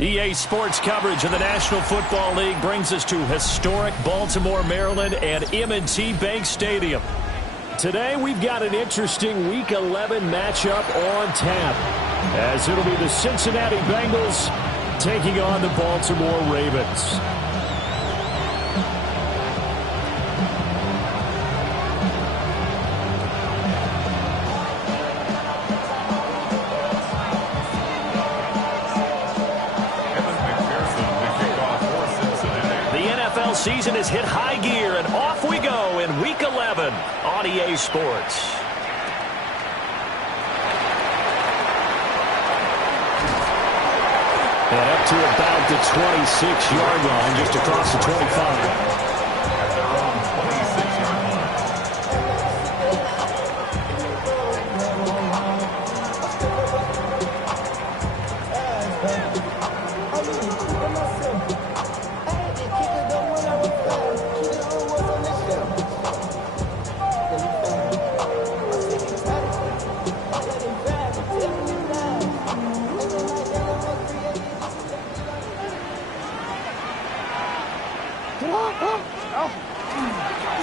EA Sports coverage of the National Football League brings us to historic Baltimore, Maryland and M&T Bank Stadium. Today we've got an interesting Week 11 matchup on tap, as it'll be the Cincinnati Bengals taking on the Baltimore Ravens. Season has hit high gear, and off we go in Week 11 on EA Sports. And up to about the 26-yard line, just across the 25.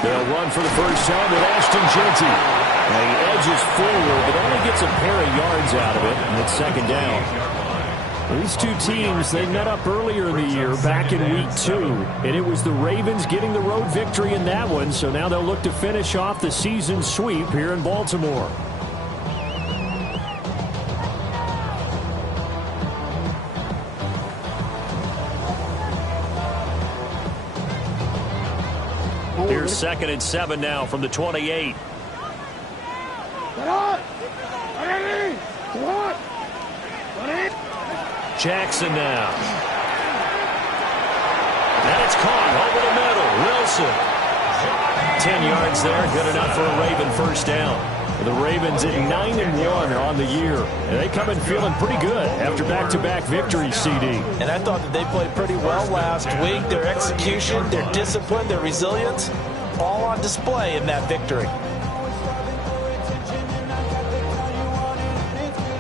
They'll run for the first time with Ashton Jeanty. Now he edges forward, but only gets a pair of yards out of it, and it's second down. These two teams, they met up earlier in the year, back in Week 2, and it was the Ravens getting the road victory in that one, so now they'll look to finish off the season sweep here in Baltimore. Here's 2nd and 7 now from the 28. Jackson now. And it's caught over the middle. Wilson. 10 yards there. Good enough for a Raven first down. The Ravens at 9-1 on the year. And they come in feeling pretty good after back-to-back victories, CD. And I thought that they played pretty well last week. Their execution, their discipline, their resilience, all on display in that victory.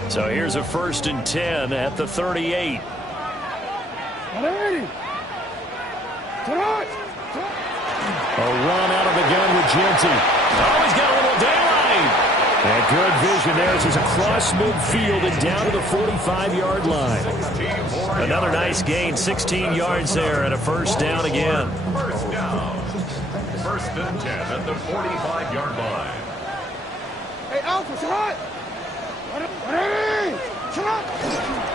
So here's a 1st and 10 at the 38. A run out of the gun with Jeanty. Oh, he's got a little daylight. And good vision there as he's across midfield and down to the 45-yard line. Another nice gain, 16 yards there and a first down again. First down. 1st and 10 at the 45-yard line. Hey, Alpha, shot!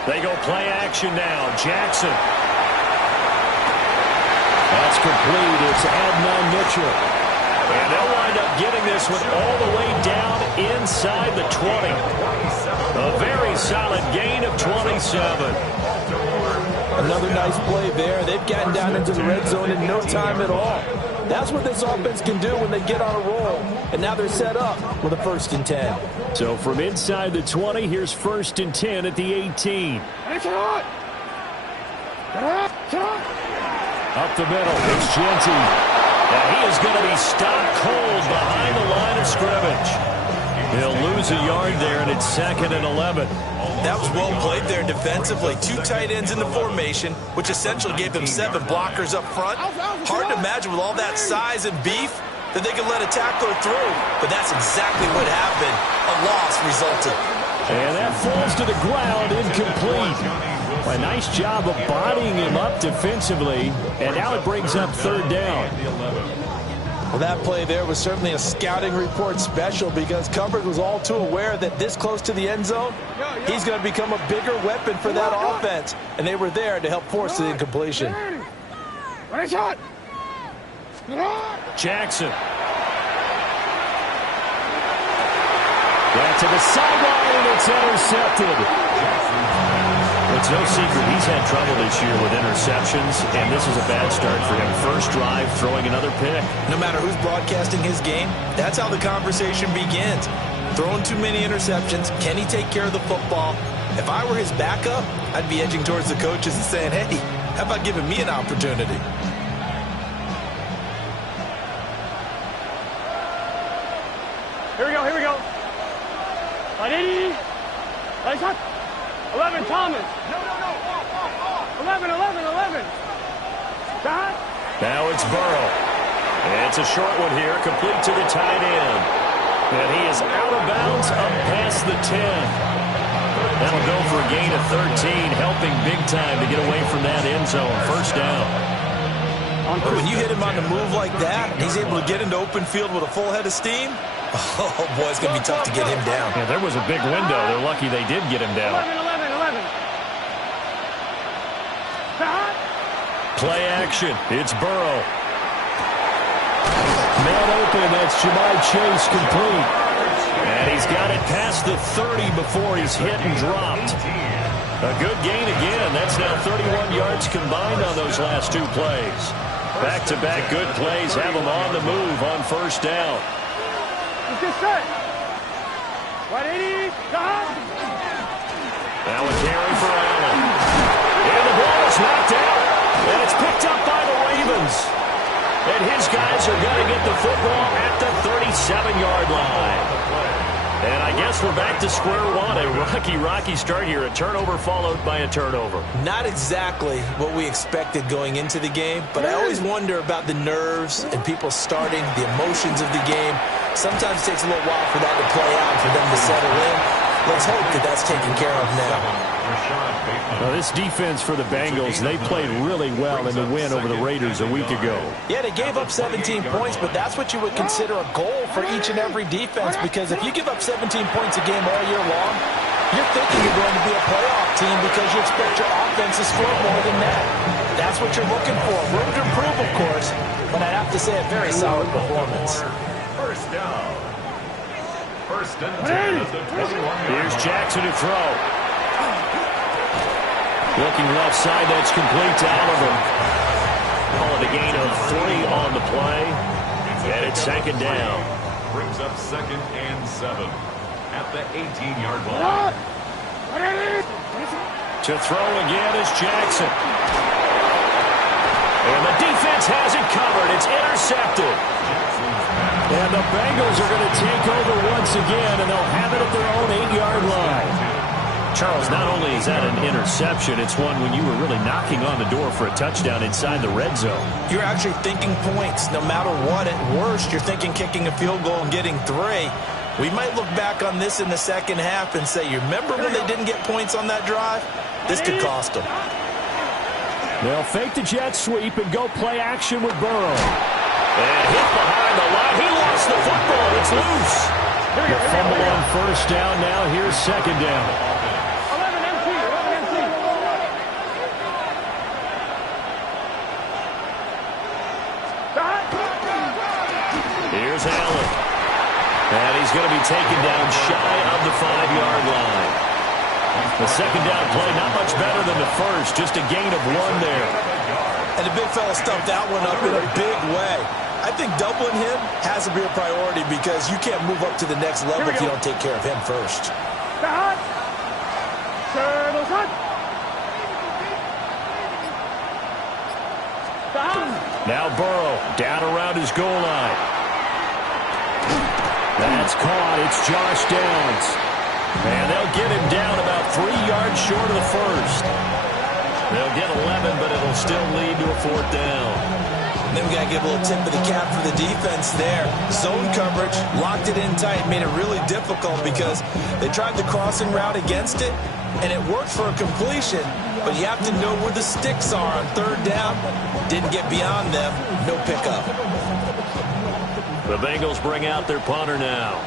They go play action now. Jackson. That's complete. It's Adnan Mitchell. And they'll wind up getting this one all the way down inside the 20. A very solid gain of 27. Another nice play there. They've gotten down into the red zone in no time at all. That's what this offense can do when they get on a roll. And now they're set up with a 1st and 10. So from inside the 20, here's 1st and 10 at the 18. Up the middle, it's Jeanty. And he is going to be stopped cold behind the line of scrimmage. He'll lose a yard there, and it's 2nd and 11. That was well played there defensively. 2 tight ends in the formation, which essentially gave them 7 blockers up front. Hard to imagine with all that size and beef that they could let a tackler through. But that's exactly what happened. A loss resulted. And that falls to the ground, incomplete. A nice job of bodying him up defensively, and now it brings up 3rd down. Well, that play there was certainly a scouting report special because coverage was all too aware that this close to the end zone, he's going to become a bigger weapon for that offense, and they were there to help force the incompletion. Jackson. Back to the sideline, and it's intercepted. It's no secret he's had trouble this year with interceptions, and this is a bad start for him. First drive, throwing another pick. No matter who's broadcasting his game, that's how the conversation begins. Throwing too many interceptions, can he take care of the football? If I were his backup, I'd be edging towards the coaches and saying, hey, how about giving me an opportunity? Here we go, here we go. 11, Thomas. No. 11. Dot. Now it's Burrow. It's a short one here, complete to the tight end. And he is out of bounds up past the 10. That'll go for a gain of 13, helping big time to get away from that end zone. First down. When you hit him on the move like that, and he's able to get into open field with a full head of steam, oh, boy, it's going to be tough to get him down. Yeah, there was a big window. They're lucky they did get him down. 11. Play action. It's Burrow. Man open. That's Jamar Chase complete. And he's got it past the 30 before he's hit and dropped. A good gain again. That's now 31 yards combined on those last two plays. Back-to-back good plays have him on the move on first down. Let's get set. 180. Now a carry for Allen. And the ball is knocked out. And it's picked up by the Ravens. And his guys are going to get the football at the 37-yard line. And I guess we're back to square one. A rocky start here. A turnover followed by a turnover. Not exactly what we expected going into the game, but I always wonder about the nerves and people starting, the emotions of the game. Sometimes it takes a little while for that to play out, for them to settle in. Let's hope that that's taken care of now. Well, this defense for the Bengals, they played really well in the win over the Raiders a week ago. Yeah, they gave up 17 points, but that's what you would consider a goal for each and every defense, because if you give up 17 points a game all year long, you're thinking you're going to be a playoff team because you expect your offense to score more than that. That's what you're looking for. Room to improve, of course, but I'd have to say a very solid performance. First down. First and 10 at the 21. Here's Jackson to throw. Looking left side, that's complete to Oliver. Call it a gain of 3 on the play. And it's second down. Brings up 2nd and 7 at the 18-yard line. To throw again is Jackson. And the defense has it covered. It's intercepted. And the Bengals are going to take over once again, and they'll have it at their own 8-yard line. Charles, not only is that an interception, it's one when you were really knocking on the door for a touchdown inside the red zone. You're actually thinking points. No matter what, at worst, you're thinking kicking a field goal and getting 3. We might look back on this in the second half and say, you remember when they didn't get points on that drive? This could cost them. They'll fake the jet sweep and go play action with Burrow. And hit behind the line. He lost the football. It's loose. The fumble on first down. Now here's second down. Here's Allen. And he's going to be taken down shy of the 5-yard line. The second down play, not much better than the first. Just a gain of 1 there. And the big fella stuffed that one up in a big way. I think doubling him has to be a priority because you can't move up to the next level if you don't take care of him first. Now Burrow down around his goal line. That's caught. It's Josh Downs. And they'll get him down about 3 yards short of the first. They'll get 11, but it'll still lead to a 4th down. Then we got to give a little tip of the cap for the defense there. Zone coverage, locked it in tight, made it really difficult because they tried the crossing route against it, and it worked for a completion, but you have to know where the sticks are on 3rd down. Didn't get beyond them, no pickup. The Bengals bring out their punter now,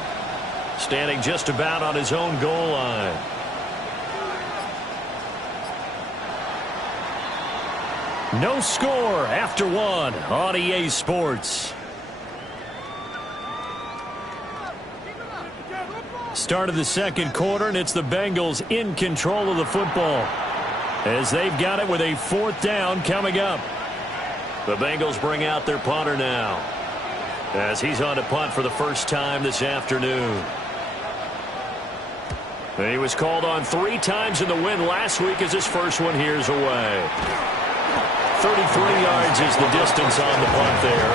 standing just about on his own goal line. No score after 1 on EA Sports. Start of the second quarter, and it's the Bengals in control of the football as they've got it with a 4th down coming up. The Bengals bring out their punter now as he's on to punt for the first time this afternoon. And he was called on 3 times in the win last week as his first one here's away. 33 yards is the distance on the punt there.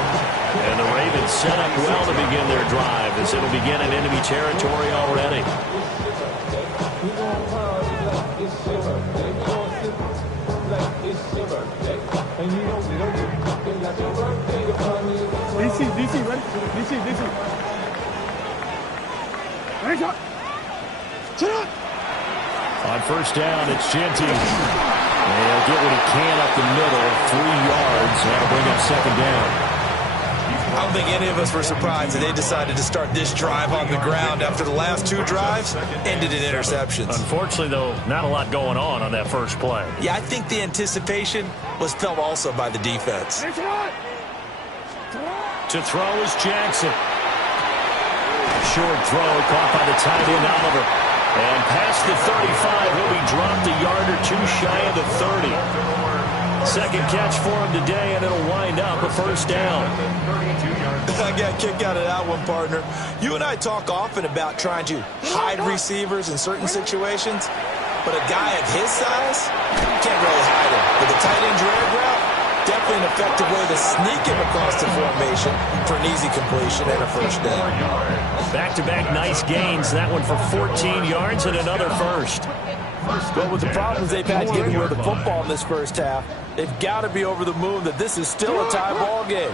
And the Ravens set up well to begin their drive as it'll begin in enemy territory already. DC, ready? DC. Ready, shot. Shot. On first down, it's Genty. And he'll get what he can up the middle, 3 yards. That'll bring up second down. I don't think any of us were surprised that they decided to start this drive on the ground after the last 2 drives ended in interceptions. Unfortunately, though, not a lot going on that first play. Yeah, I think the anticipation was felt also by the defense. To throw is Jackson. Short throw caught by the tight end Oliver. And past the 35, he'll be dropped a yard or 2 shy of the 30. Second catch for him today, and it'll wind up a first down. I got a kick out of that one, partner. You and I talk often about trying to hide receivers in certain situations, but a guy of his size can't really hide him. With a tight end drag route, definitely an effective way to sneak him across the formation for an easy completion and a first down. Back-to-back nice gains. That one for 14 yards and another first. But with the problems they've had getting rid of the football in this first half, they've got to be over the moon that this is still a tie ball game.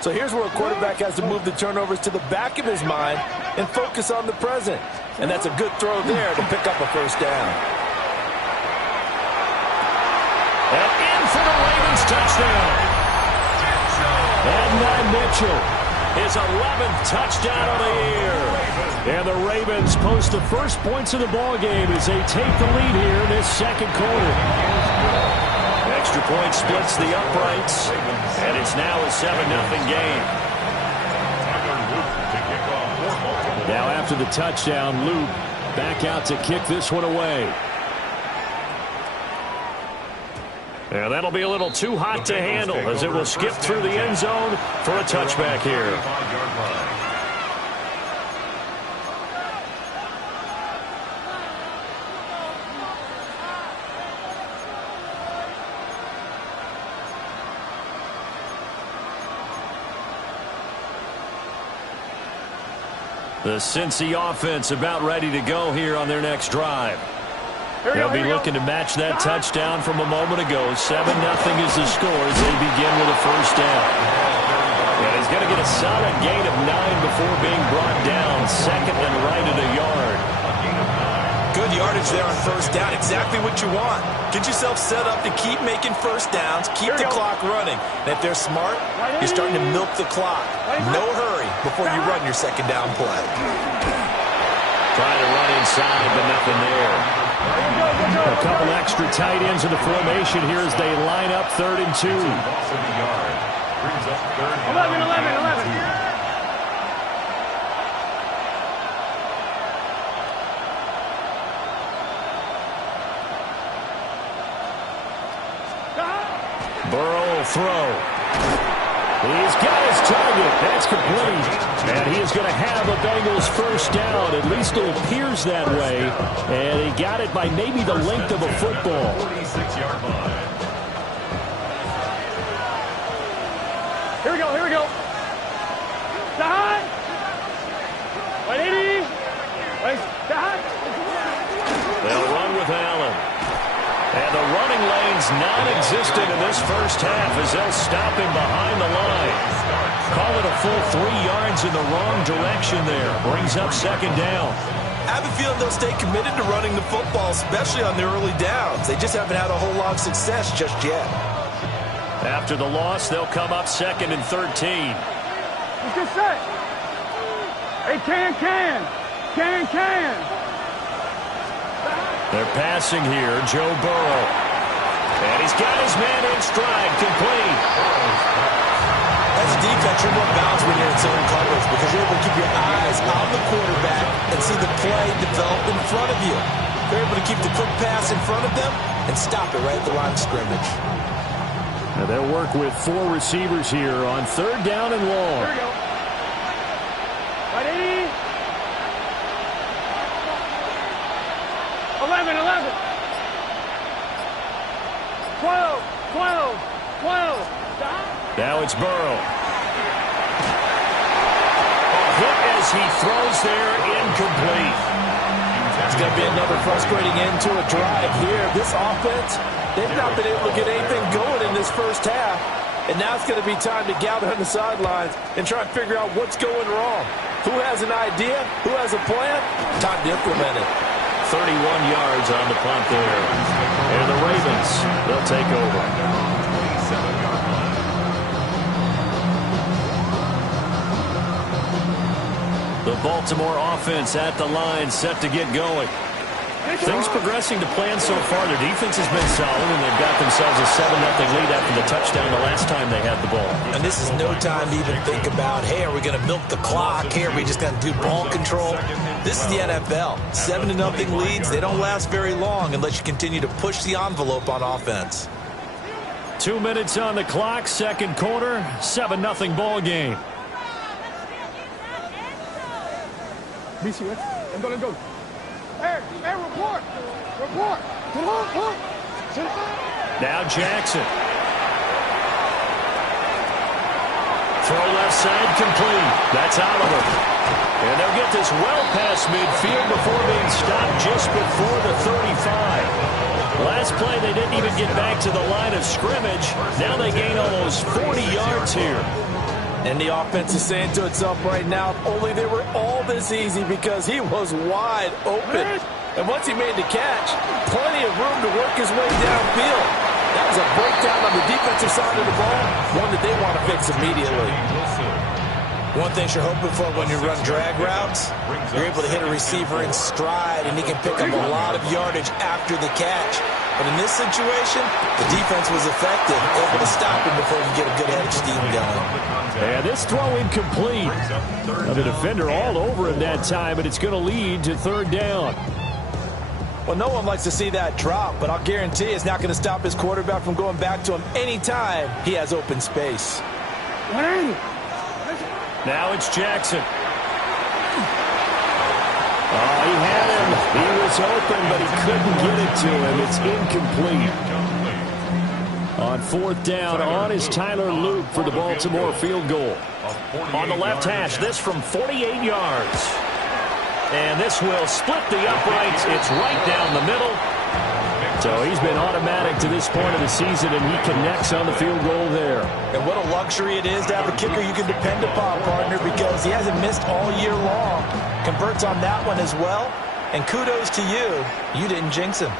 So here's where a quarterback has to move the turnovers to the back of his mind and focus on the present. And that's a good throw there to pick up a first down. And in for the Ravens touchdown. And Matt Mitchell, his 11th touchdown of the year. And the Ravens post the first points of the ball game as they take the lead here in this second quarter. Extra point splits the uprights, and it's now a 7-0 game. Now after the touchdown, Luke back out to kick this one away. And that'll be a little too hot to handle as it will skip through the end zone for a touchback here. The Cincy offense about ready to go here on their next drive. They'll be looking to match that touchdown from a moment ago. 7-0 is the score as they begin with a first down. And he's going to get a solid gain of 9 before being brought down. Second and right at a yard. Good yardage there on first down. Exactly what you want. Get yourself set up to keep making first downs, keep the clock running. And if they're smart, you're starting to milk the clock. No hurry before you run your second down play. Trying to run inside, but nothing there. A couple extra tight ends in the formation here as they line up 3rd and 2. 11. Burrow will throw. He's got his target. That's complete. And he is going to have a Bengals first down. At least it appears that way. And he got it by maybe the length of a football. 46-yard line. Here we go. Side. 180. Side. They'll run with Allen. And the running lane's non-existent in this first half as they'll stop him behind the line. Call it a full 3 yards in the wrong direction there. Brings up second down. I have a feeling they'll stay committed to running the football, especially on the early downs. They just haven't had a whole lot of success just yet. After the loss, they'll come up 2nd and 13. Let's get set. Hey, can. They're passing here, Joe Burrow. And he's got his man in stride, complete. As a defense, you're more balanced when you're in zone coverage because you're able to keep your eyes on the quarterback and see the play develop in front of you. You're able to keep the quick pass in front of them and stop it right at the line of scrimmage. Now they'll work with 4 receivers here on 3rd down and long. Here we go. 180. 11. 12. Now it's Burrow. as he throws there, incomplete. It's going to be another frustrating end to a drive here. This offense, they've not been able to get anything going in this first half. And now it's going to be time to gather on the sidelines and try and figure out what's going wrong. Who has an idea? Who has a plan? Time to implement it. 31 yards on the punt there. And the Ravens, they'll take over. The Baltimore offense at the line, set to get going. Things progressing to plan so far. Their defense has been solid, and they've got themselves a 7-0 lead after the touchdown the last time they had the ball. And this is no time to even think about, hey, are we going to milk the clock? Here, are we just going to do ball control? This is the NFL. 7-0 leads, they don't last very long unless you continue to push the envelope on offense. 2 minutes on the clock, second quarter, 7-0 ball game. BC, let's go. Hey, report. Now Jackson. Throw left side complete. That's Oliver. And they'll get this well past midfield before being stopped just before the 35. Last play, they didn't even get back to the line of scrimmage. Now they gain almost 40 yards here. And the offense is saying to itself right now, only they were all this easy because he was wide open. And once he made the catch, plenty of room to work his way downfield. That was a breakdown on the defensive side of the ball, one that they want to fix immediately. One thing you're hoping for when you run drag routes, you're able to hit a receiver in stride, and he can pick up a lot of yardage after the catch. But in this situation, the defense was effective, able to stop him before he could get a good head of steam going. And this throw incomplete. Now the defender all over him that time, but it's going to lead to third down. Well, no one likes to see that drop, but I'll guarantee it's not going to stop his quarterback from going back to him anytime he has open space. Now it's Jackson. Oh, he had him. He was open, but he couldn't get it to him. It's incomplete. On fourth down, on is Tyler Luke for the Baltimore field goal. On the left hash, this from 48 yards. And this will split the uprights. It's right down the middle. So he's been automatic to this point of the season, and he connects on the field goal there. And what a luxury it is to have a kicker you can depend upon, partner, because he hasn't missed all year long. Converts on that one as well. And kudos to you. You didn't jinx him.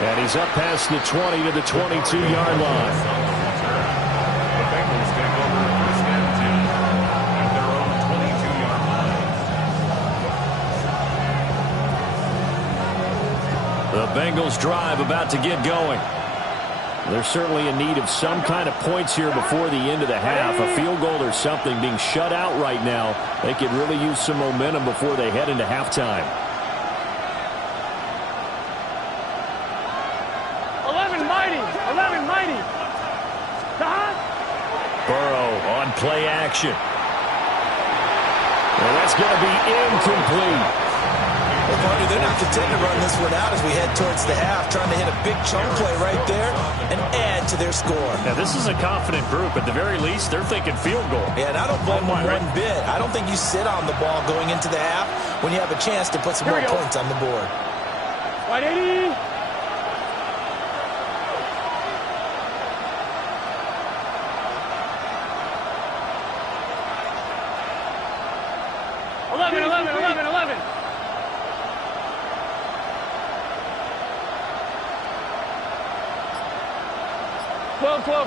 And he's up past the 20 to the 22-yard line. The Bengals take over first and 10 at their own 22-yard line. The Bengals drive about to get going. They're certainly in need of some kind of points here before the end of the half. A field goal or something. Being shut out right now, they could really use some momentum before they head into halftime. 11 mighty. Burrow on play action. Well, that's going to be incomplete. Well, partner, they're not content to run this one out as we head towards the half, trying to hit a big chunk play right there and add to their score. Now, this is a confident group. At the very least, they're thinking field goal. Yeah, and I don't blame them one bit. I don't think you sit on the ball going into the half when you have a chance to put some more points on the board. White 80. 11. 12.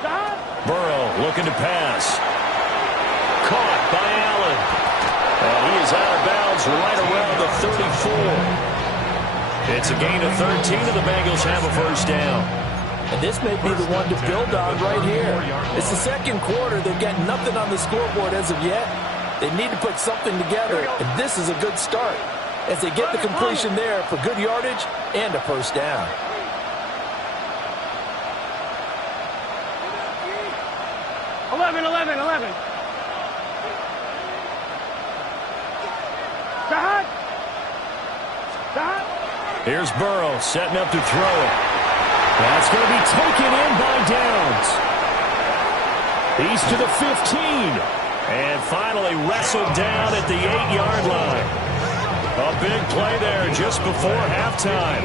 Stop. Burrow looking to pass. Caught by Allen. And he is out of bounds right around the 34. It's a gain of 13, and the Bengals have a first down. And this may be the one to build on right here. It's the second quarter. They've got nothing on the scoreboard as of yet. They need to put something together, and this is a good start as they get the completion there for good yardage and a first down. Here's Burrow setting up to throw it. That's going to be taken in by He's to the 15. And finally wrestled down at the 8-yard line. A big play there just before halftime.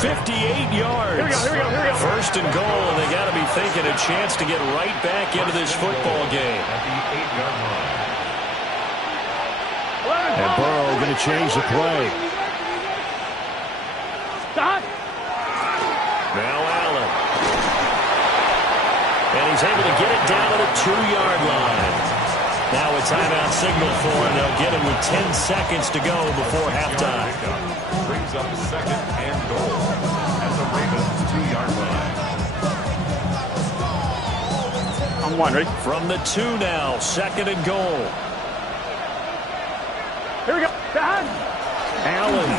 58 yards. Here we go. First and goal, and they got to be thinking a chance to get right back into this football game. At the 8-yard line. And Burrow going to change the play. Stop. Now Allen. And he's able to get it down to the 2-yard line. Now a timeout signal for him. They'll get him with 10 seconds to go before halftime. Brings up second and goal at the Ravens' 2-yard line. On one, ready? From the 2 now, second and goal. Here we go. Down. Allen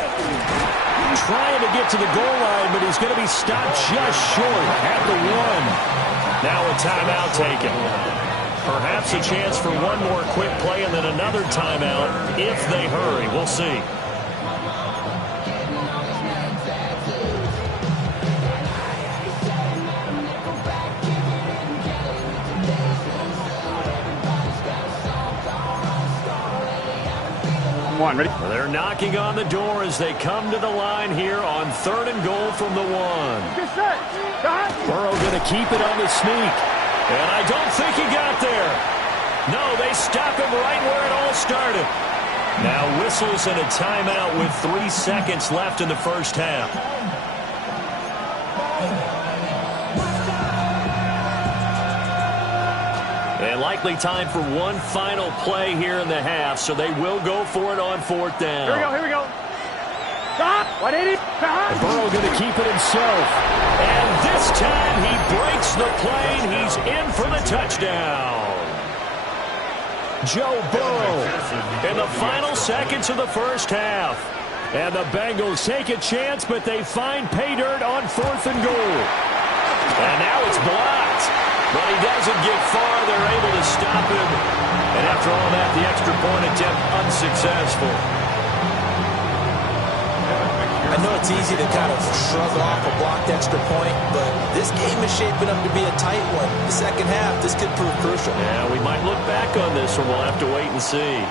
trying to get to the goal line, but he's going to be stopped just short at the 1. Now a timeout taken. Perhaps a chance for one more quick play and then another timeout if they hurry. We'll see. One, ready? They're knocking on the door as they come to the line here on third and goal from the 1. Get set. Down. Burrow going to keep it on the sneak. And I don't think he got there. No, they stop him right where it all started. Now whistles and a timeout with 3 seconds left in the first half. And likely time for one final play here in the half, so they will go for it on 4th down. Here we go. Stop. 180. And Burrow going to keep it himself. And this time he breaks the plane. He's in for the touchdown. Joe Burrow in the final seconds of the first half. And the Bengals take a chance, but they find pay dirt on 4th and goal. And now it's blocked. But he doesn't get far. They're able to stop him. And after all that, the extra point attempt unsuccessful. I know it's easy to kind of shrug off a blocked extra point, but this game is shaping up to be a tight one. The second half, this could prove crucial. Yeah, we might look back on this, or we'll have to wait and see.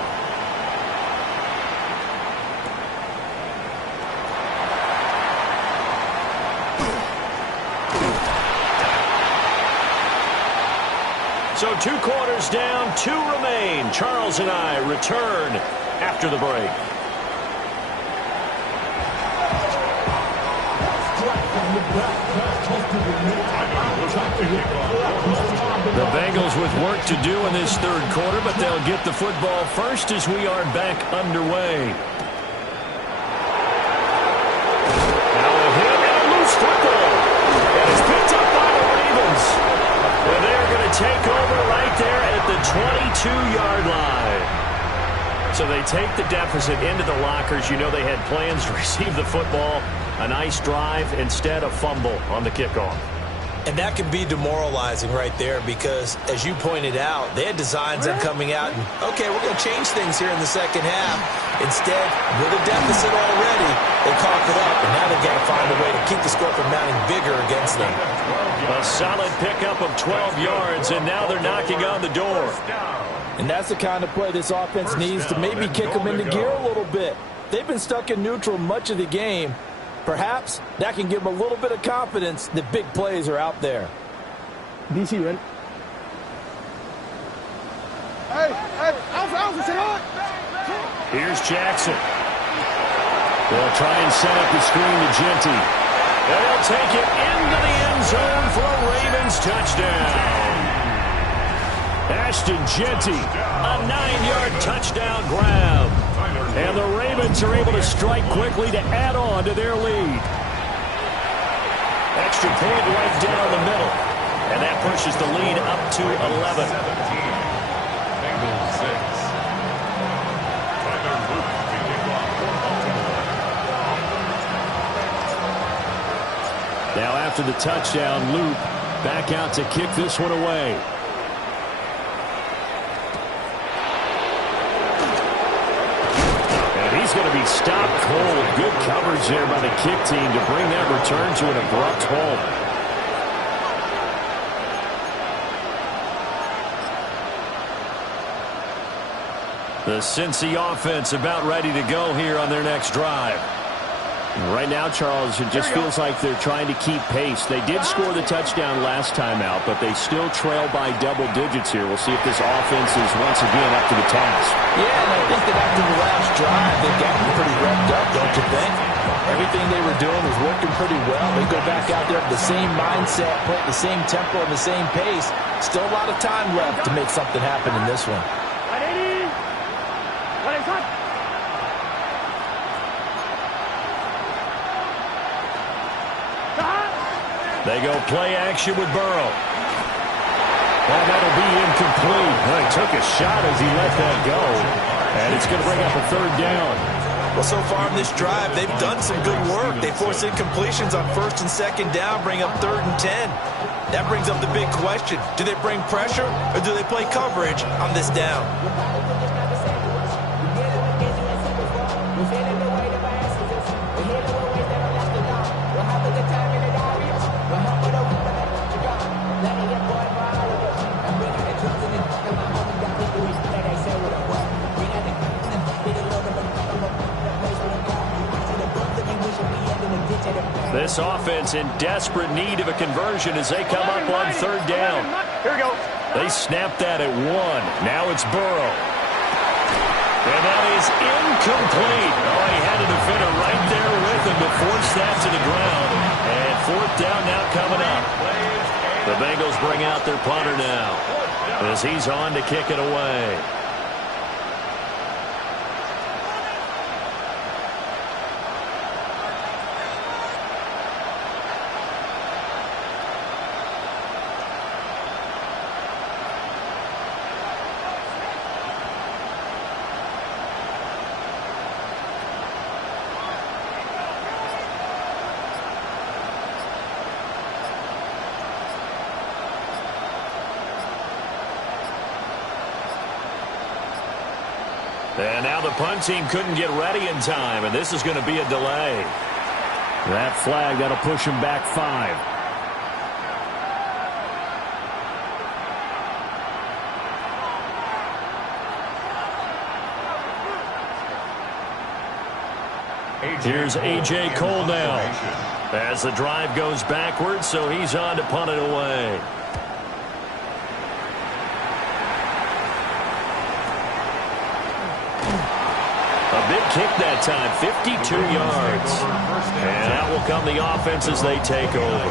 So 2 quarters down, 2 remain. Charles and I return after the break. The Bengals with work to do in this 3rd quarter, but they'll get the football first as we are back underway. Now a hit and a loose football. And it's picked up by the Ravens. And they're going to take over right there at the 22-yard line. So they take the deficit into the lockers. You know they had plans to receive the football. A nice drive, instead a fumble on the kickoff. And that can be demoralizing right there because, as you pointed out, they had designs on coming out and, okay, we're going to change things here in the second half. Instead, with a deficit already, they cough it up, and now they've got to find a way to keep the score from mounting bigger against them. A solid pickup of 12 yards, and now they're knocking on the door. And that's the kind of play this offense needs to maybe kick them into gear a little bit. They've been stuck in neutral much of the game. Perhaps that can give them a little bit of confidence that big plays are out there. DC, man. Hey, Alpha, sit on. Here's Jackson. They'll try and set up the screen to Genty. They'll take it into the end zone for a Ravens touchdown. Ashton Genty, a 9-yard touchdown grab. And the Ravens are able to strike quickly to add on to their lead. Extra point right down the middle. And that pushes the lead up to 11. Bengals 6. Tyler Luke to kick off for Baltimore. Now after the touchdown, Luke back out to kick this one away. He's going to be stopped cold. Good coverage there by the kick team to bring that return to an abrupt halt. The Cincy offense about ready to go here on their next drive. Right now, Charles, it just feels like they're trying to keep pace. They did score the touchdown last time out, but they still trail by double digits here. We'll see if this offense is once again up to the task. Yeah, and I think that after the last drive, they've gotten pretty revved up, don't you think? Everything they were doing was working pretty well. They go back out there with the same mindset, put the same tempo and the same pace. Still a lot of time left to make something happen in this one. They go play action with Burrow. Well, that'll be incomplete. Well, he took a shot as he let that go. And it's going to bring up a third down. Well, so far in this drive, they've done some good work. They force incompletions on first and second down, bring up 3rd and 10. That brings up the big question. Do they bring pressure or do they play coverage on this down? This offense in desperate need of a conversion as they come up on 3rd down. Here we go. They snap that at 1. Now it's Burrow. And that is incomplete. Oh, he had a defender right there with him to force that to the ground. And 4th down now coming up. The Bengals bring out their punter now as he's on to kick it away. And now the punt team couldn't get ready in time, and this is going to be a delay. That flag, that'll push him back 5. Here's A.J. Cole now as the drive goes backwards, so he's on to punt it away. A big kick that time, 52 yards. And out will come the offense as they take over.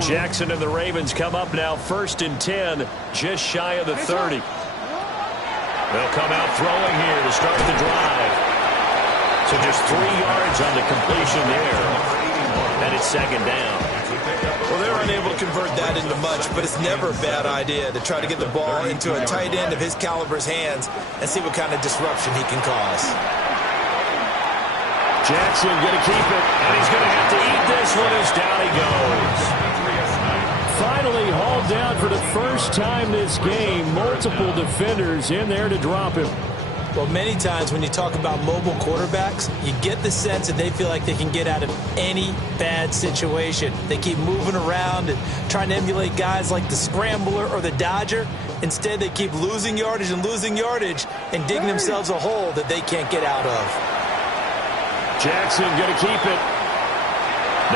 Jackson and the Ravens come up now 1st and 10, just shy of the 30. They'll come out throwing here to start the drive. So just 3 yards on the completion there. And it's 2nd down. Well, they're unable to convert that into much, but it's never a bad idea to try to get the ball into a tight end of his caliber's hands and see what kind of disruption he can cause. Jackson going to keep it, and he's going to have to eat this one as down he goes. Finally hauled down for the first time this game. Multiple defenders in there to drop him. Well, many times when you talk about mobile quarterbacks, you get the sense that they feel like they can get out of any bad situation. They keep moving around and trying to emulate guys like the Scrambler or the Dodger. Instead, they keep losing yardage and digging themselves a hole that they can't get out of. Jackson going to keep it.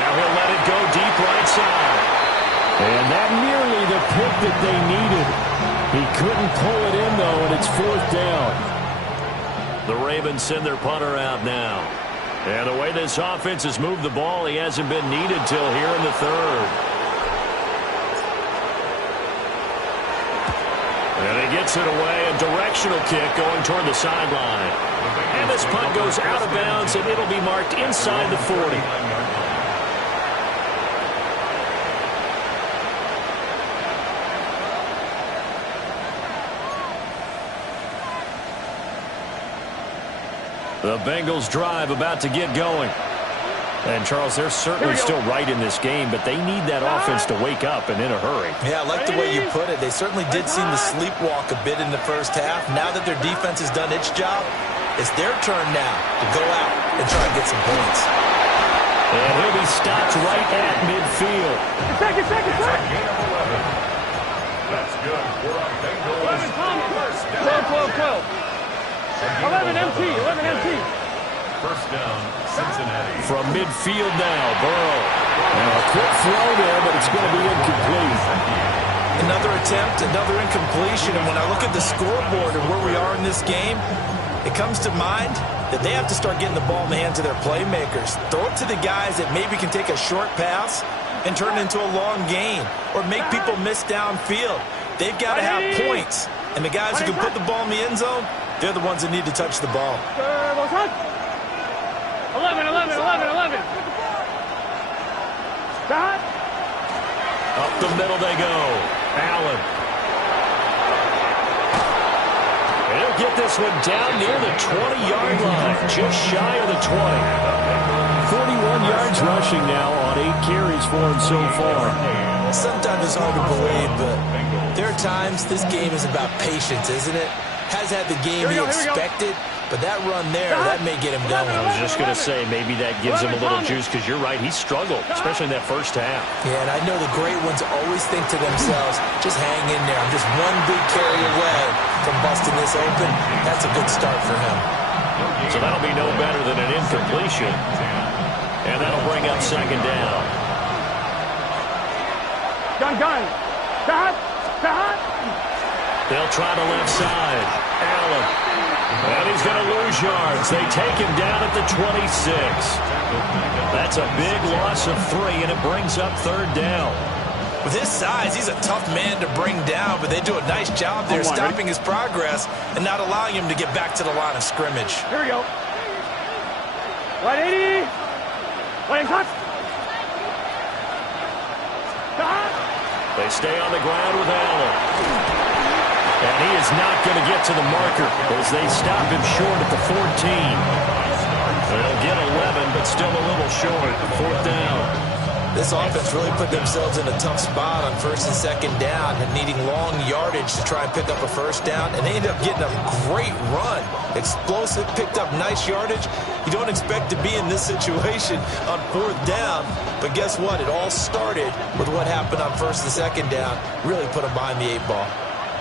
Now he'll let it go deep right side. And that nearly the pick that they needed. He couldn't pull it in, though, and it's 4th down. The Ravens send their punter out now. And the way this offense has moved the ball, he hasn't been needed till here in the 3rd. And he gets it away, a directional kick going toward the sideline. And this punt goes out of bounds, and it'll be marked inside the 40. The Bengals drive about to get going. And, Charles, they're certainly still right in this game, but they need that offense to wake up and in a hurry. Yeah, I like the way you put it. They certainly did seem to sleepwalk a bit in the first half. Now that their defense has done its job, it's their turn now to go out and try and get some points. And he'll be stopped right at midfield. Second. That's good. We're on Bengals. 12. 11 MT. First down, Cincinnati. From midfield now, Burrow. Now a quick throw there, but it's going to be incomplete. Another attempt, another incompletion. And when I look at the scoreboard and where we are in this game, it comes to mind that they have to start getting the ball in the hands of their playmakers. Throw it to the guys that maybe can take a short pass and turn it into a long gain or make people miss downfield. They've got to have points. And the guys who can put the ball in the end zone, they're the ones that need to touch the ball. 11. Stop. Up the middle they go. Allen. He'll get this one down near the 20-yard line, just shy of the 20. 41 yards rushing now on 8 carries for him so far. Sometimes it's hard to believe, but there are times this game is about patience, isn't it? Has had the game he expected, but that run there, that may get him going. I was just going to say, maybe that gives him a little juice, because you're right, he struggled, especially in that first half. Yeah, and I know the great ones always think to themselves, just hang in there. I'm just one big carry away from busting this open. That's a good start for him. So that'll be no better than an incompletion. And that'll bring up second down. Gun. Stop. They'll try the left side. Allen. And he's going to lose yards. They take him down at the 26. That's a big loss of 3, and it brings up third down. With his size, he's a tough man to bring down, but they do a nice job there stopping his progress and not allowing him to get back to the line of scrimmage. Here we go. 180. Cut. Stop. They stay on the ground with Allen. And he is not going to get to the marker as they stop him short at the 14. They'll get 11, but still a little short. Fourth down. This offense really put themselves in a tough spot on first and second down and needing long yardage to try and pick up a first down. And they ended up getting a great run. Explosive, picked up nice yardage. You don't expect to be in this situation on fourth down. But guess what? It all started with what happened on first and second down. Really put them behind the 8 ball.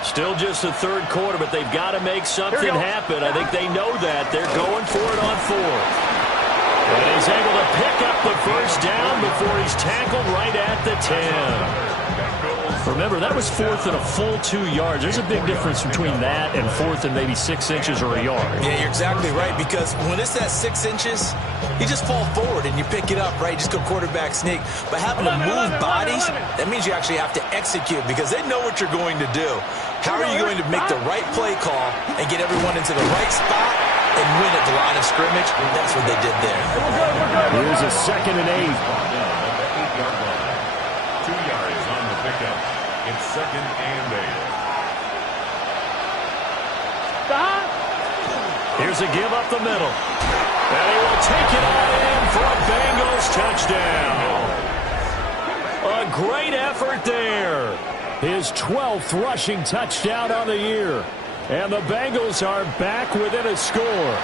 Still just the third quarter, but they've got to make something happen. I think they know that. They're going for it on fourth. And he's able to pick up the first down before he's tackled right at the 10. Remember, that was fourth and a full 2 yards. There's a big difference between that and fourth and maybe 6 inches or a yard. Yeah, you're exactly right, because when it's that 6 inches, you just fall forward and you pick it up, right? You just go quarterback sneak. But having to move bodies, that means you actually have to execute because they know what you're going to do. How are you going to make the right play call and get everyone into the right spot and win at the line of scrimmage? That's what they did there. Here's a 2nd and 8. 2 yards on the pickup. It's 2nd and 8. Stop. Here's a give up the middle. And he will take it all in for a Bengals touchdown. A great effort there. His 12th rushing touchdown on the year. And the Bengals are back within a score.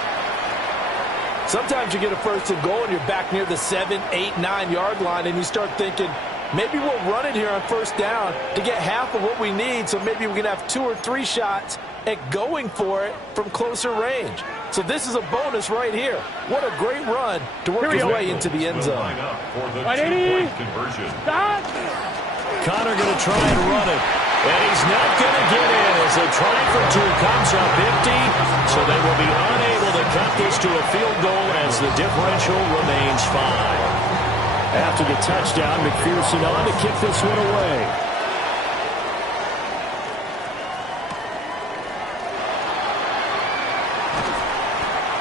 Sometimes you get a first and goal and you're back near the 7, 8, 9 yard line and you start thinking, maybe we'll run it here on first down to get half of what we need, so maybe we can have 2 or 3 shots at going for it from closer range. So this is a bonus right here. What a great run to work his way into the end zone. Connor going to try and run it. And he's not going to get in as they try for 2. Comes up empty. So they will be unable to cut this to a field goal as the differential remains 5. After the touchdown, McPherson on to kick this one away.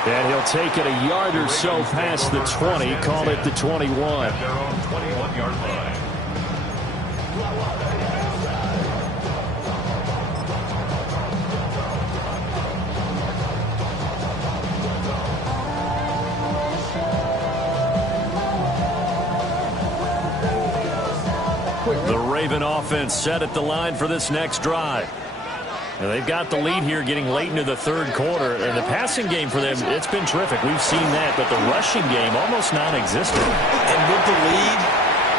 And he'll take it a yard or so past the 20, call it the 21. At their own 21-yard line. The Raven offense set at the line for this next drive. And they've got the lead here getting late into the third quarter. And the passing game for them, it's been terrific. We've seen that. But the rushing game, almost non-existent. And with the lead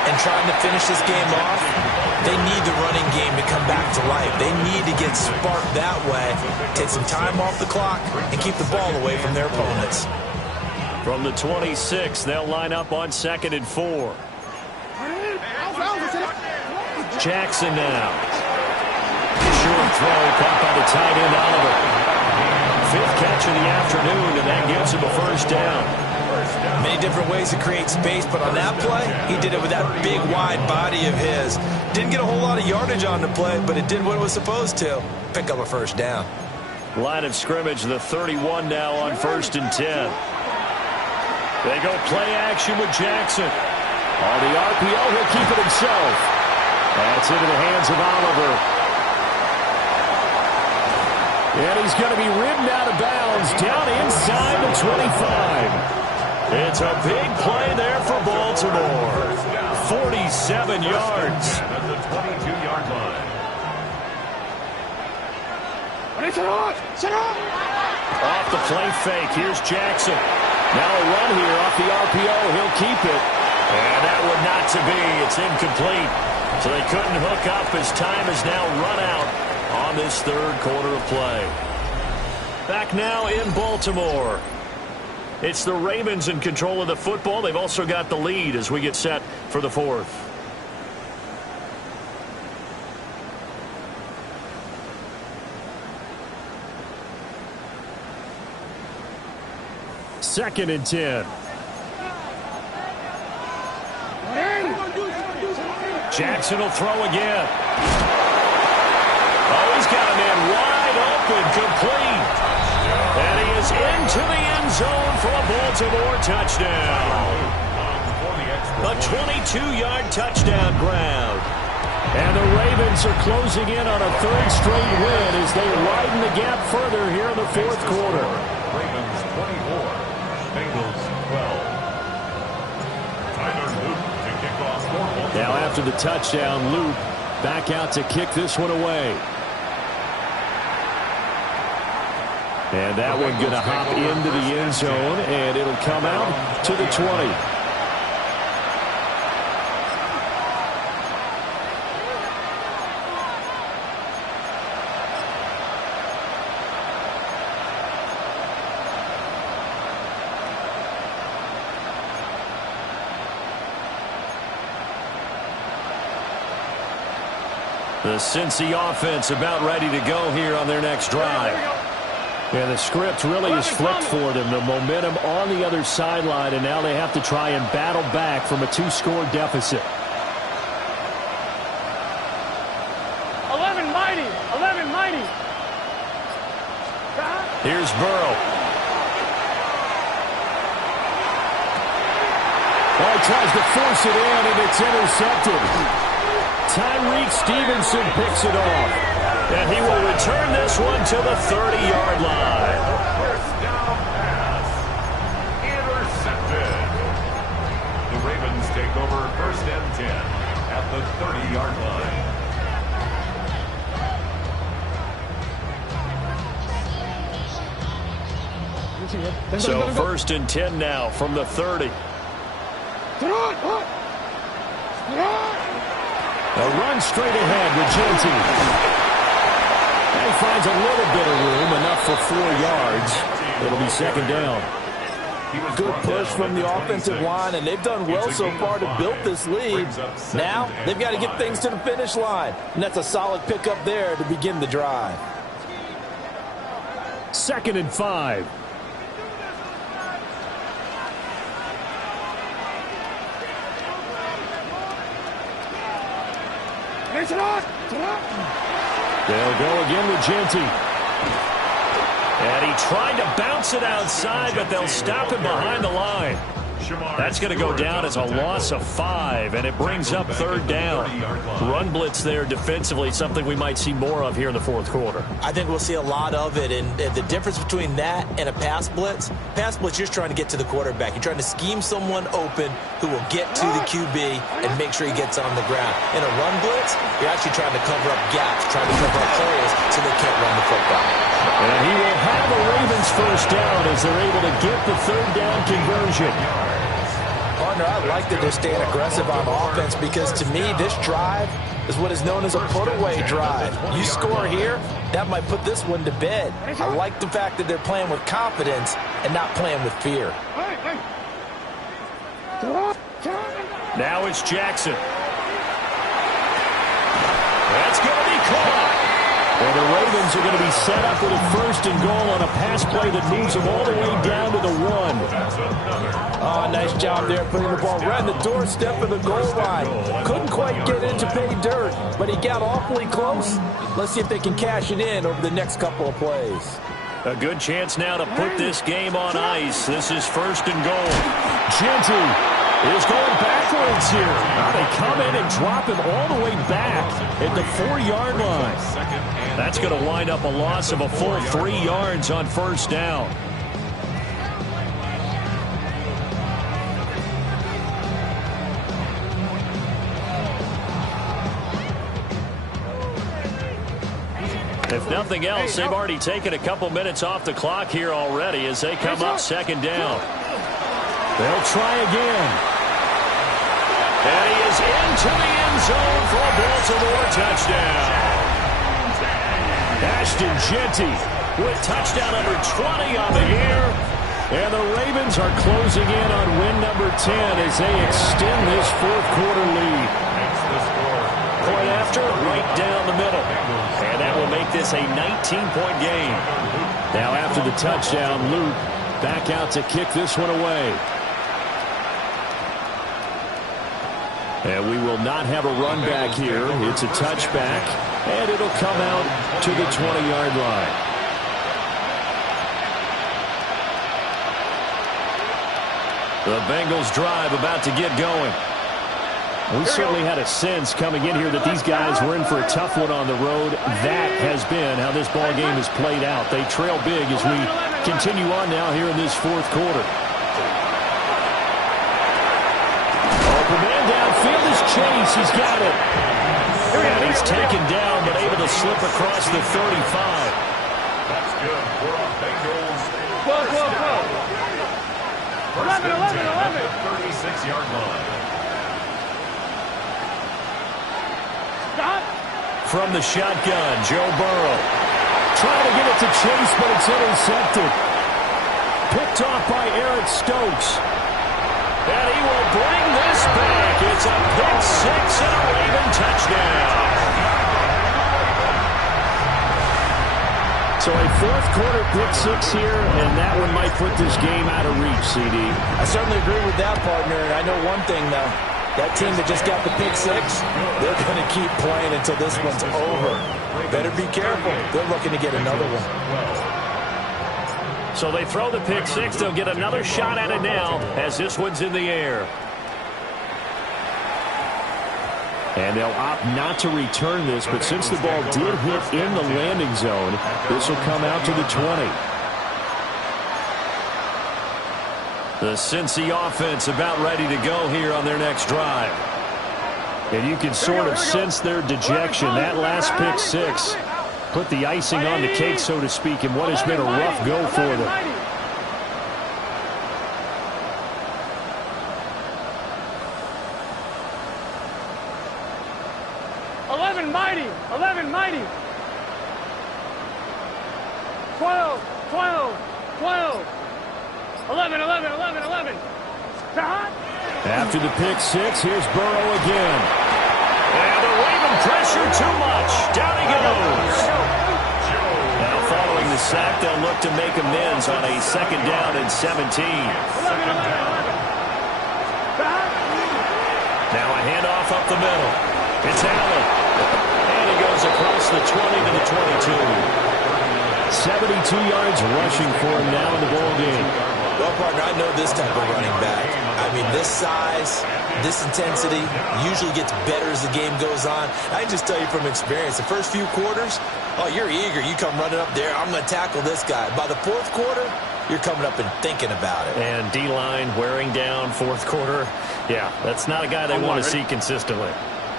and trying to finish this game off, they need the running game to come back to life. They need to get sparked that way, take some time off the clock, and keep the ball away from their opponents. From the 26, they'll line up on 2nd and 4. Jackson now. Short throw caught by the tight end, Oliver. 5th catch of the afternoon, and that gives him a first down. Many different ways to create space, but on that play, he did it with that big, wide body of his. Didn't get a whole lot of yardage on the play, but it did what it was supposed to. Pick up a first down. Line of scrimmage, the 31 now on 1st and 10. They go play action with Jackson. On the RPO, he'll keep it himself. That's into the hands of Oliver. And he's going to be ridden out of bounds down inside the 25. It's a big play there for Baltimore. 47 yards. At the 22-yard line. Off the play fake, here's Jackson. Now a run here off the RPO. He'll keep it. And that one not to be. It's incomplete. So they couldn't hook up as time is now run out on this third quarter of play. Back now in Baltimore. It's the Ravens in control of the football. They've also got the lead as we get set for the 4th. Second and 10. Jackson will throw again. Oh, he's got a man wide open, complete. And he is into the end zone for a Baltimore touchdown. A 22-yard touchdown grab. And the Ravens are closing in on a 3rd straight win as they widen the gap further here in the 4th quarter. Ravens 24, Bengals 12. Tyler Luke to kick off for Baltimore. Now after the touchdown, Luke back out to kick this one away. And that one going to hop into the end zone, and it'll come out to the 20. The Cincy offense about ready to go here on their next drive. Yeah, the script really is flipped for them. The momentum on the other sideline, and now they have to try and battle back from a 2-score deficit. 11 mighty. 11 mighty. Here's Burrow. Oh, he tries to force it in, and it's intercepted. Tyreek Stevenson picks it off. And he will return this one to the 30-yard line. First down pass. Intercepted. The Ravens take over 1st and 10 at the 30-yard line. So 1st and 10 now from the 30. A run straight ahead with Genty. And he finds a little bit of room, enough for 4 yards. It'll be 2nd down. Good push from the offensive line, and they've done well so far to build this lead. Now they've got to get things to the finish line, and that's a solid pickup there to begin the drive. 2nd and 5. They'll go again with Genty. And he tried to bounce it outside, but they'll stop him behind the line. That's going to go down as a loss of 5, and it brings up third down. Run blitz there defensively, something we might see more of here in the fourth quarter. I think we'll see a lot of it, and the difference between that and a pass blitz, you're just trying to get to the quarterback. You're trying to scheme someone open who will get to the QB and make sure he gets on the ground. In a run blitz, you're actually trying to cover up gaps, trying to cover up holes so they can't run the football. And he will have the Ravens first down as they're able to get the third down conversion. Partner, I like that they're staying aggressive on offense because, to me, this drive is what is known as a put-away drive. You score here, that might put this one to bed. I like the fact that they're playing with confidence and not playing with fear. Now it's Jackson. That's going to be caught. And the Ravens are going to be set up with a first and goal on a pass play that moves them all the way down to the 1. Oh, nice job there putting the ball right on the doorstep of the goal line. Couldn't quite get into pay dirt, but he got awfully close. Let's see if they can cash it in over the next couple of plays. A good chance now to put this game on ice. This is first and goal. Genty is going backwards here. Now they come in and drop him all the way back at the 4-yard line. That's going to wind up a loss of a full 3 yards on first down. If nothing else, they've already taken a couple minutes off the clock here already as they come up second down. They'll try again. And he is into the end zone for a Baltimore touchdown. Ashton Genty with touchdown number 20 on the year. And the Ravens are closing in on win number 10 as they extend this fourth quarter lead. Point after, right down the middle. And that will make this a 19-point game. Now after the touchdown, Luke back out to kick this one away. And we will not have a run back here. It's a touchback, and it'll come out to the 20-yard line. The Bengals drive about to get going. We certainly had a sense coming in here that these guys were in for a tough one on the road. That has been how this ball game has played out. They trail big as we continue on now here in this fourth quarter. Open man downfield is Chase. He's got it. And he's taken down but able to slip across the 35. That's good. We're on Bengals. First 11. 36-yard line. From the shotgun, Joe Burrow. Trying to get it to Chase, but it's intercepted. Picked off by Eric Stokes. And he will bring this back. It's a pick six and a Raven touchdown. So a fourth quarter pick six here, and that one might put this game out of reach, CD. I certainly agree with that, partner. And I know one thing, though. That team that just got the pick six, they're going to keep playing until this one's over. Better be careful. They're looking to get another one. So they throw the pick six. They'll get another shot at it now as this one's in the air. And they'll opt not to return this, but since the ball did hit in the landing zone, this will come out to the 20. The Cincy offense about ready to go here on their next drive. And you can sort of sense their dejection. That last pick six put the icing on the cake, so to speak, in what has been a rough go for them. Mighty. 12. 11. After the pick six, here's Burrow again. And the Raven pressure too much. Down he goes. Now following the sack, they'll look to make amends on a second down and 17. Now a handoff up the middle. It's Allen. And he goes across the 20 to the 22. 72 yards rushing for him now in the ball game. Well, partner, I know this type of running back. I mean, this size, this intensity usually gets better as the game goes on. I can just tell you from experience, the first few quarters, oh, you're eager. You come running up there, I'm going to tackle this guy. By the fourth quarter, you're coming up and thinking about it. And D-line wearing down fourth quarter. Yeah, that's not a guy they want to see consistently.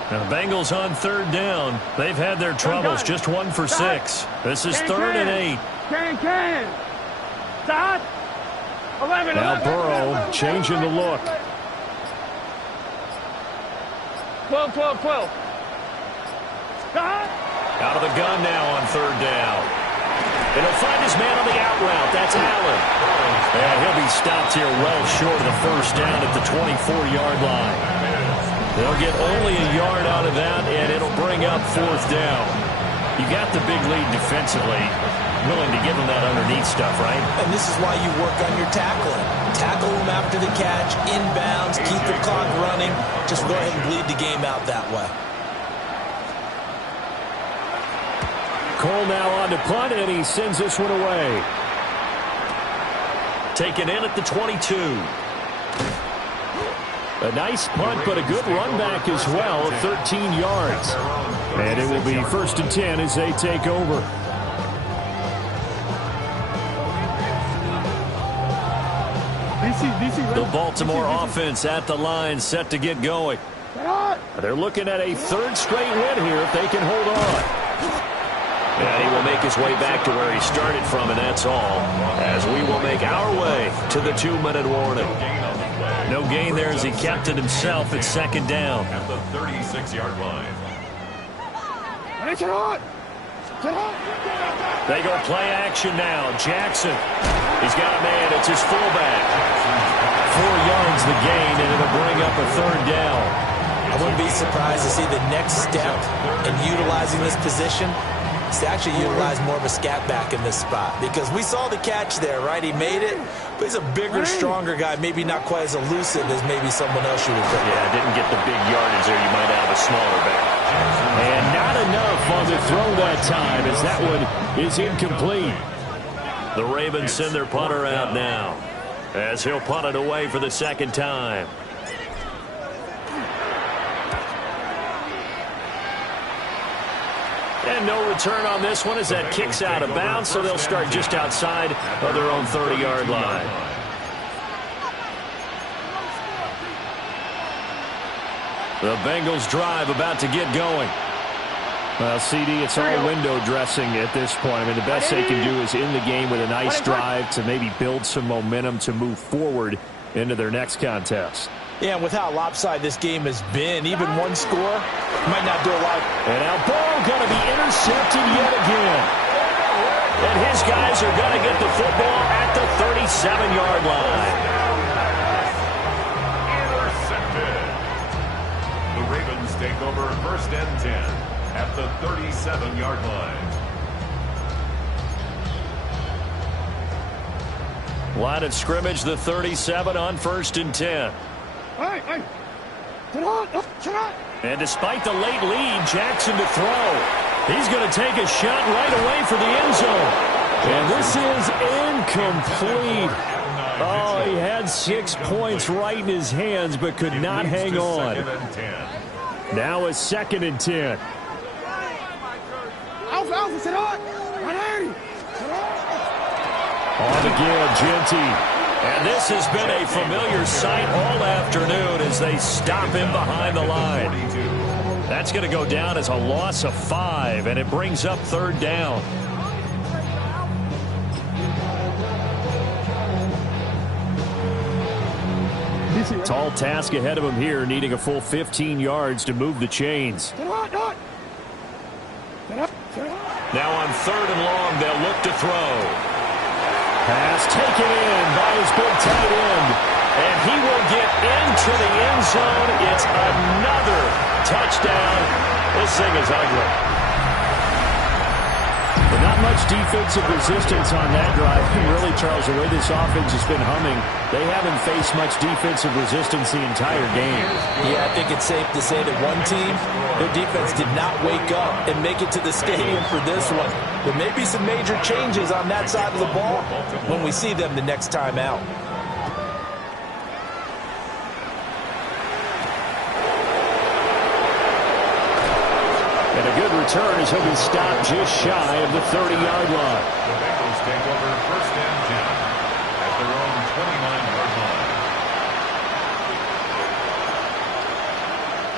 Now, the Bengals on third down. They've had their troubles, just 1 for 6. This is 3rd and 8. Can. Stop. 11. Now Burrow changing the look. 12. Stop. Out of the gun now on 3rd down. And he'll find his man on the out route. That's Allen. And he'll be stopped here well short of the first down at the 24-yard line. They'll get only a yard out of that, and it'll bring up 4th down. You got the big lead defensively. Willing to give him that underneath stuff, right? And this is why you work on your tackling. Tackle him after the catch, inbounds, keep the clock running. Just go ahead and bleed the game out that way. Cole now on to punt, and he sends this one away. Taken in at the 22. A nice punt, but a good run back as well of 13 yards. And it will be 1st and 10 as they take over. The Baltimore offense at the line, set to get going. They're looking at a 3rd straight win here if they can hold on. And he will make his way back to where he started from, and that's all, as we will make our way to the 2-minute warning. No gain there as he kept it himself at 2nd down. At the 36-yard line. They go play action now. Jackson. He's got a man. It's his fullback. 4 yards the gain, and it'll bring up a 3rd down. I wouldn't be surprised to see the next step in utilizing this position is to actually utilize more of a scat back in this spot. Because we saw the catch there, right? He made it, but he's a bigger, stronger guy. Maybe not quite as elusive as maybe someone else you would think. Yeah, didn't get the big yardage there. You might have a smaller back. And not enough on the throw that time, as that one is incomplete. The Ravens send their punter out now, as he'll punt it away for the 2nd time. And no return on this one as that kicks out of bounds, so they'll start just outside of their own 30-yard line. The Bengals drive about to get going. Well, CD, it's all window dressing at this point. I mean, the best they can do is in the game with a nice drive to maybe build some momentum to move forward into their next contest. Yeah, and with how lopsided this game has been, even one score might not do a lot. And now Burrow going to be intercepted yet again. And his guys are going to get the football at the 37-yard line. Intercepted. The Ravens take over 1st and 10 at the 37-yard line. Line of scrimmage, the 37 on 1st and 10. And despite the late lead, Jackson to throw. He's going to take a shot right away for the end zone. And this is incomplete. Oh, he had 6 points right in his hands, but could not hang on. Now it's 2nd and 10. On the give, Genty. And this has been a familiar sight all afternoon as they stop him behind the line. That's going to go down as a loss of 5, and it brings up 3rd down. Tall task ahead of him here, needing a full 15 yards to move the chains. Now on 3rd and long, they'll look to throw. Pass taken in by his big tight end. And he will get into the end zone. It's another touchdown. This thing is ugly. But not much defensive resistance on that drive. And really, Charles, the way this offense has been humming, they haven't faced much defensive resistance the entire game. Yeah, I think it's safe to say that one team, their defense did not wake up and make it to the stadium for this one. There may be some major changes on that side of the ball when we see them the next time out. And a good return as he'll be stopped just shy of the 30-yard line. The Bengals take over first and 10 at their own 29-yard line.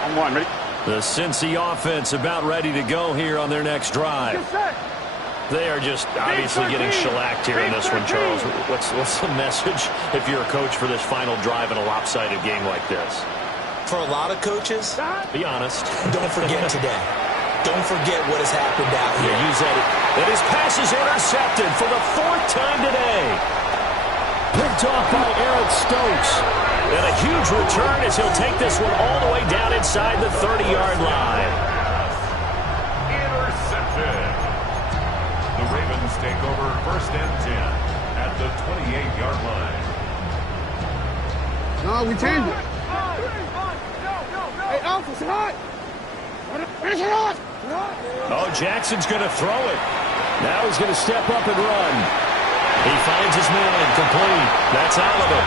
On one, ready? The Cincy offense about ready to go here on their next drive. They are just obviously getting shellacked here in this one, Charles. What's the message if you're a coach for this final drive in a lopsided game like this? For a lot of coaches, Be honest. don't forget today. Don't forget what has happened out here. Yeah, use that. And his pass is intercepted for the 4th time today. Picked off by Eric Stokes. And a huge return as he'll take this one all the way down inside the 30-yard line. Intercepted. The Ravens take over first and 10 at the 28-yard line. No, we changed it. Hey, Alpha, it's hot. Finish it off. Oh, Jackson's going to throw it. Now he's going to step up and run. He finds his man complete. That's out of it.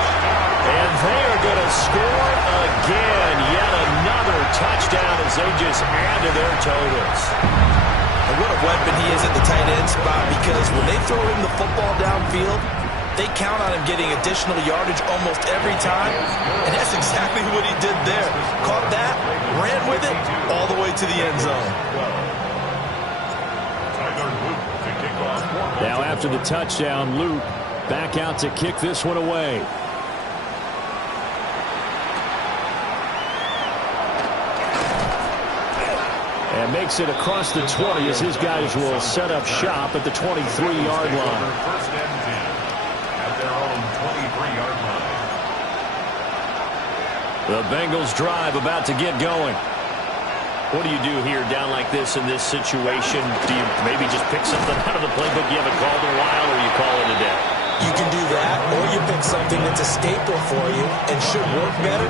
And they are going to score again. Yet another touchdown as they just add to their totals. And what a weapon he is at the tight end spot, because when they throw him the football downfield, they count on him getting additional yardage almost every time. And that's exactly what he did there. Caught that, ran with it, all the way to the end zone. Now after the touchdown, Luke back out to kick this one away. And makes it across the 20 as his guys will set up shop at the 23-yard line. First and 10 at their own 23-yard line. The Bengals drive about to get going. What do you do here down like this in this situation? Do you maybe just pick something out of the playbook you haven't called in a while, or you call it a day? You can do that, or you pick something that's a staple for you and should work better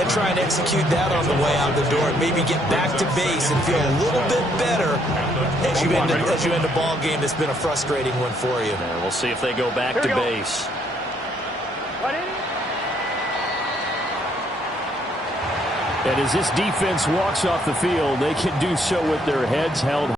and try and execute that on the way out the door and maybe get back to base and feel a little bit better as you end a ball game that's been a frustrating one for you. And we'll see if they go back to base. And as this defense walks off the field, they can do so with their heads held high.